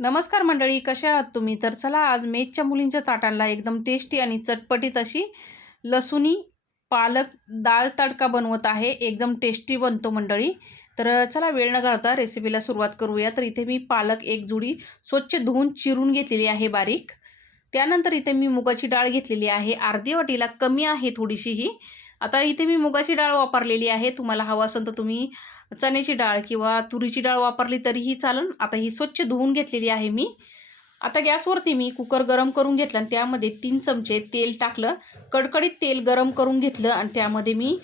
नमस्कार मंडळी कशा आहात तुम्ही? तर चला आज मेजच्या मुलींच्या ताटांना एकदम टेस्टी आणि चटपटीत अशी लसुणी पालक डाळ तडका बनवत आहे. एकदम टेस्टी बनतो मंडळी. तर चला वेळ न घालता रेसिपीला सुरुवात करूया. तर इथे मी पालक एक जुडी स्वच्छ धुवून चिरून घेतलेली आहे बारीक. त्यानंतर इथे मी मुगाची डाळ घेतलेली आहे. अर्धी वाटीला कमी आहे थोडीशी ही आता इथे मी मुगाची डाळ वापरलेली आहे. तुम्हाला हवं असेल तर तुम्ही चण्याची डाळ किंवा तुरीची डाळ वापरली तरीही चालेल आता ही स्वच्छ धुवून घेतलेली आहे मी. आता गॅसवरती मी कुकर गरम करून घेतलं आणि त्यामध्ये तीन चमचे तेल टाकलं. कडकडीत तेल गरम करून घेतलं आणि त्यामध्ये मी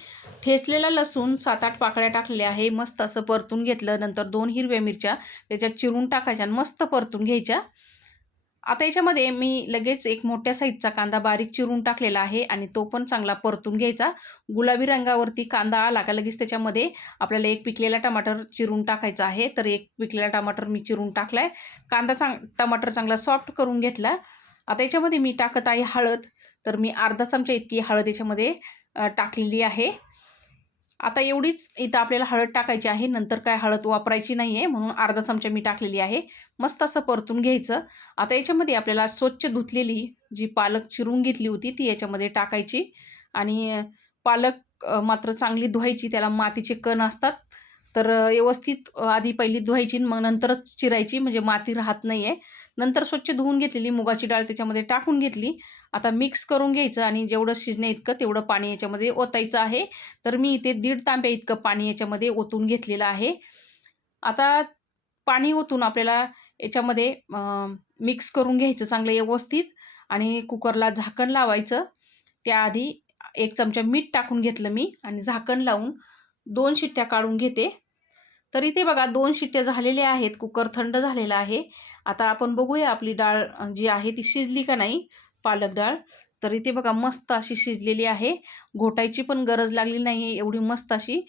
ठेचलेला लसूण सात आठ पाकळ्या टाकलेल्या आहे. मस्त असं परतून घेतलं. नंतर दोन हिरव्या मिरच्या त्याच्यात चिरून टाकायच्या आणि मस्त परतून घ्यायच्या. आता याच्यामध्ये मी लगेच एक मोठ्या साईजचा कांदा बारीक चिरून टाकलेला आहे आणि तो पण चांगला परतून घ्यायचा. गुलाबी रंगावरती कांदा आला का लगेच त्याच्यामध्ये आपल्याला एक पिकलेला टमाटर चिरून टाकायचा आहे. तर एक पिकलेला टमाटर मी चिरून टाकला आहे कांदा चांग टमाटर चांगला सॉफ्ट करून घेतला. आता याच्यामध्ये मी टाकत आहे हळद. तर मी अर्धा चमचा इतकी हळद याच्यामध्ये टाकलेली आहे. आता एवढीच इथं आपल्याला हळद टाकायची आहे. नंतर काय हळद वापरायची नाही आहे म्हणून अर्धा चमचा मी टाकलेली आहे. मस्त असं परतून घ्यायचं. आता याच्यामध्ये आपल्याला स्वच्छ धुतलेली जी पालक चिरून घेतली होती ती याच्यामध्ये टाकायची. आणि पालक मात्र चांगली धुवायची त्याला मातीचे कण असतात. तर व्यवस्थित आधी पहिली धुवायची मग नंतरच चिरायची म्हणजे माती राहत नाही आहे नंतर स्वच्छ धुवून घेतलेली मुगाची डाळ त्याच्यामध्ये टाकून घेतली. आता मिक्स करून घ्यायचं आणि जेवढं शिजणे इतकं तेवढं पाणी याच्यामध्ये ओतायचं आहे. तर मी इथे दीड तांब्या इतकं पाणी याच्यामध्ये ओतून घेतलेलं आहे. आता पाणी ओतून आपल्याला याच्यामध्ये मिक्स करून घ्यायचं चांगलं व्यवस्थित आणि कुकरला झाकण लावायचं. त्याआधी एक चमचा मीठ टाकून घेतलं मी आणि झाकण लावून दोन शिट्ट्या काढून घेते. तर इथे बघा दोन शिट्ट्या झालेल्या आहेत. कुकर थंड झालेला आहे. आता आपण बघूया आपली डाळ जी आहे ती शिजली का नाही पालक डाळ. तर इथे बघा मस्त अशी शिजलेली आहे. घोटायची पण गरज लागली नाही आहे एवढी मस्त अशी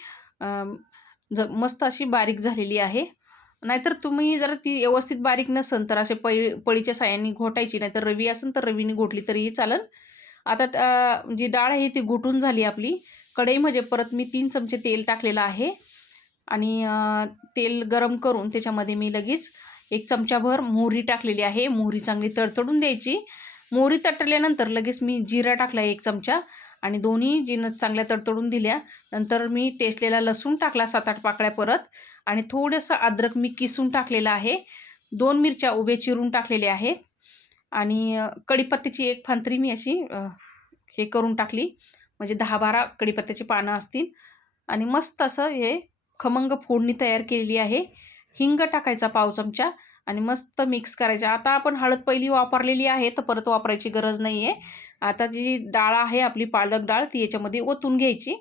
ज मस्त अशी बारीक झालेली आहे. नाहीतर तुम्ही जर ती व्यवस्थित बारीक नसन तर असे पळी पळीच्या साह्याने घोटायची नाहीतर रवी असेल तर रवीने घोटली तरीही चालेल आता जी डाळ आहे ती घोटून झाली आपली. कढईमध्ये परत मी तीन चमचे तेल टाकलेलं आहे. आणि तेल गरम करून त्याच्यामध्ये मी लगेच एक चमचाभर मोहरी टाकलेली आहे. मोहरी चांगली तडतडून द्यायची. मोहरी तडतडल्यानंतर लगेच मी जिरा टाकला एक चमचा आणि दोन्ही जिन चांगल्या तडतडून दिल्या. नंतर मी टेसलेला लसूण टाकला सात आठ पाकळ्या परत आणि थोडंसं अद्रक मी किसून टाकलेलं आहे. दोन मिरच्या उभे चिरून टाकलेल्या आहेत आणि कढीपत्त्याची एक फांतरी मी अशी हे करून टाकली. म्हणजे दहा बारा कढीपत्त्याची पानं असतील आणि मस्त असं हे खमंग फोडणी तयार केलेली आहे. हिंग टाकायचा पाव चमचा आणि मस्त मिक्स करायचं. आता आपण हळद पहिली वापरलेली आहे तर परत वापरायची गरज नाही आहे आता जी डाळ आहे आपली पालक डाळ ती याच्यामध्ये ओतून घ्यायची.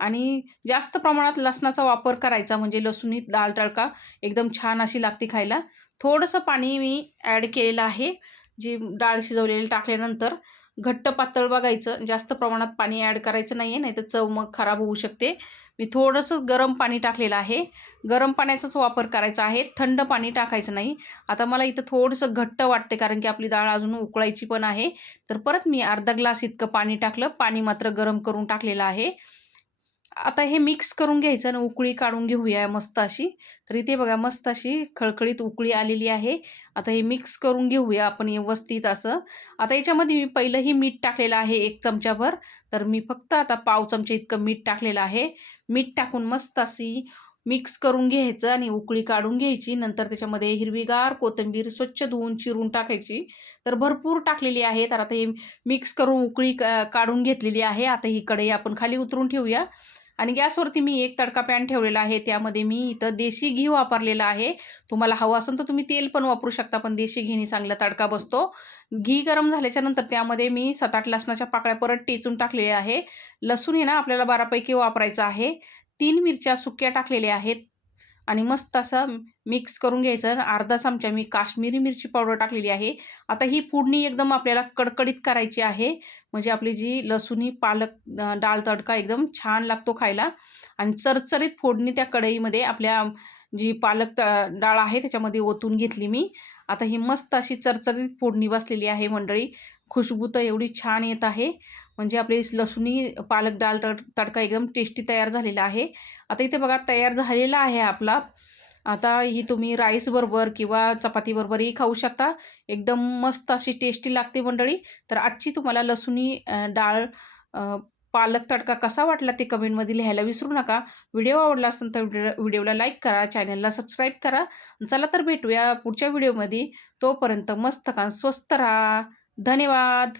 आणि जास्त प्रमाणात लसणाचा वापर करायचा म्हणजे लसूणी डाळ तडका एकदम छान अशी लागते खायला. थोडंसं पाणी मी ॲड केलेलं आहे जी डाळ शिजवलेली टाकल्यानंतर. घट्ट पातळ बघायचं जास्त प्रमाणात पाणी ॲड करायचं नाही आहे नाही तर चव मग खराब होऊ शकते. मी थोडंसं गरम पाणी टाकलेलं आहे. गरम पाण्याचाच वापर करायचा आहे. थंड पाणी टाकायचं नाही. आता मला इथं थोडंसं घट्ट वाटते कारण की आपली डाळ अजून उकळायची पण आहे. तर परत मी अर्धा ग्लास इतकं पाणी टाकलं. पाणी मात्र गरम करून टाकलेलं आहे. आता हे मिक्स करून घ्यायचं आणि उकळी काढून घेऊया मस्त अशी. तर इथे बघा मस्त अशी खळखळीत उकळी आलेली आहे. आता हे मिक्स करून घेऊया आपण व्यवस्थित असं. आता याच्यामध्ये मी पहिलंही मीठ टाकलेलं आहे एक चमच्याभर तर मी फक्त आता पाव चमचे इतकं मीठ टाकलेलं आहे. मीठ टाकून मस्त अशी मिक्स करून घ्यायचं आणि उकळी काढून घ्यायची. नंतर त्याच्यामध्ये हिरवीगार कोथिंबीर स्वच्छ धुवून चिरून टाकायची. तर भरपूर टाकलेली आहे तर आता हे मिक्स करून उकळी काढून घेतलेली आहे. आता ही कढई आपण खाली उतरून ठेवूया. आणि गॅसवरती मी एक तडका पॅन ठेवलेला आहे त्यामध्ये मी इथं देशी घी वापरलेला आहे. तुम्हाला हवं असेल तर तुम्ही तेल पण वापरू शकता पण देशी घीने चांगला तडका बसतो. घी गरम झाल्याच्यानंतर त्यामध्ये मी सात आठ लसणाच्या पाकळ्या परत टेचून टाकलेल्या आहे. लसूण हे ना आपल्याला बारापैकी वापरायचं आहे. तीन मिरच्या सुक्या टाकलेल्या आहेत. आणि मस्त असं मिक्स करून घ्यायचं. आणि अर्धा चमचा मी काश्मीरी मिरची पावडर टाकलेली आहे. आता ही फोडणी एकदम आपल्याला कडकडीत करायची आहे. म्हणजे आपली जी लसुणी पालक डाळ तडका एकदम छान लागतो खायला. आणि चरचरीत फोडणी त्या कढईमध्ये आपल्या जी पालक डाळ आहे त्याच्यामध्ये ओतून घेतली मी. आता ही मस्त अशी चरचरीत फोडणी बसलेली आहे मंडळी. खुशबू तर एवढी छान येत आहे. म्हणजे आपली लसुणी पालक डाळ तड तडका एकदम टेस्टी तयार झालेला आहे. आता इथे बघा तयार झालेला आहे आपला. आता ही तुम्ही राईसबरोबर किंवा चपातीबरोबरही खाऊ शकता. एकदम मस्त अशी टेस्टी लागते मंडळी. तर आजची तुम्हाला लसुणी डाळ पालक तडका कसा वाटला ते कमेंटमध्ये लिहायला विसरू नका. व्हिडिओ आवडला असेल तर व्हिडिओला लाईक करा चॅनलला सबस्क्राईब करा. चला तर भेटूया पुढच्या व्हिडिओमध्ये तोपर्यंत मस्त का स्वस्त राहा. धन्यवाद.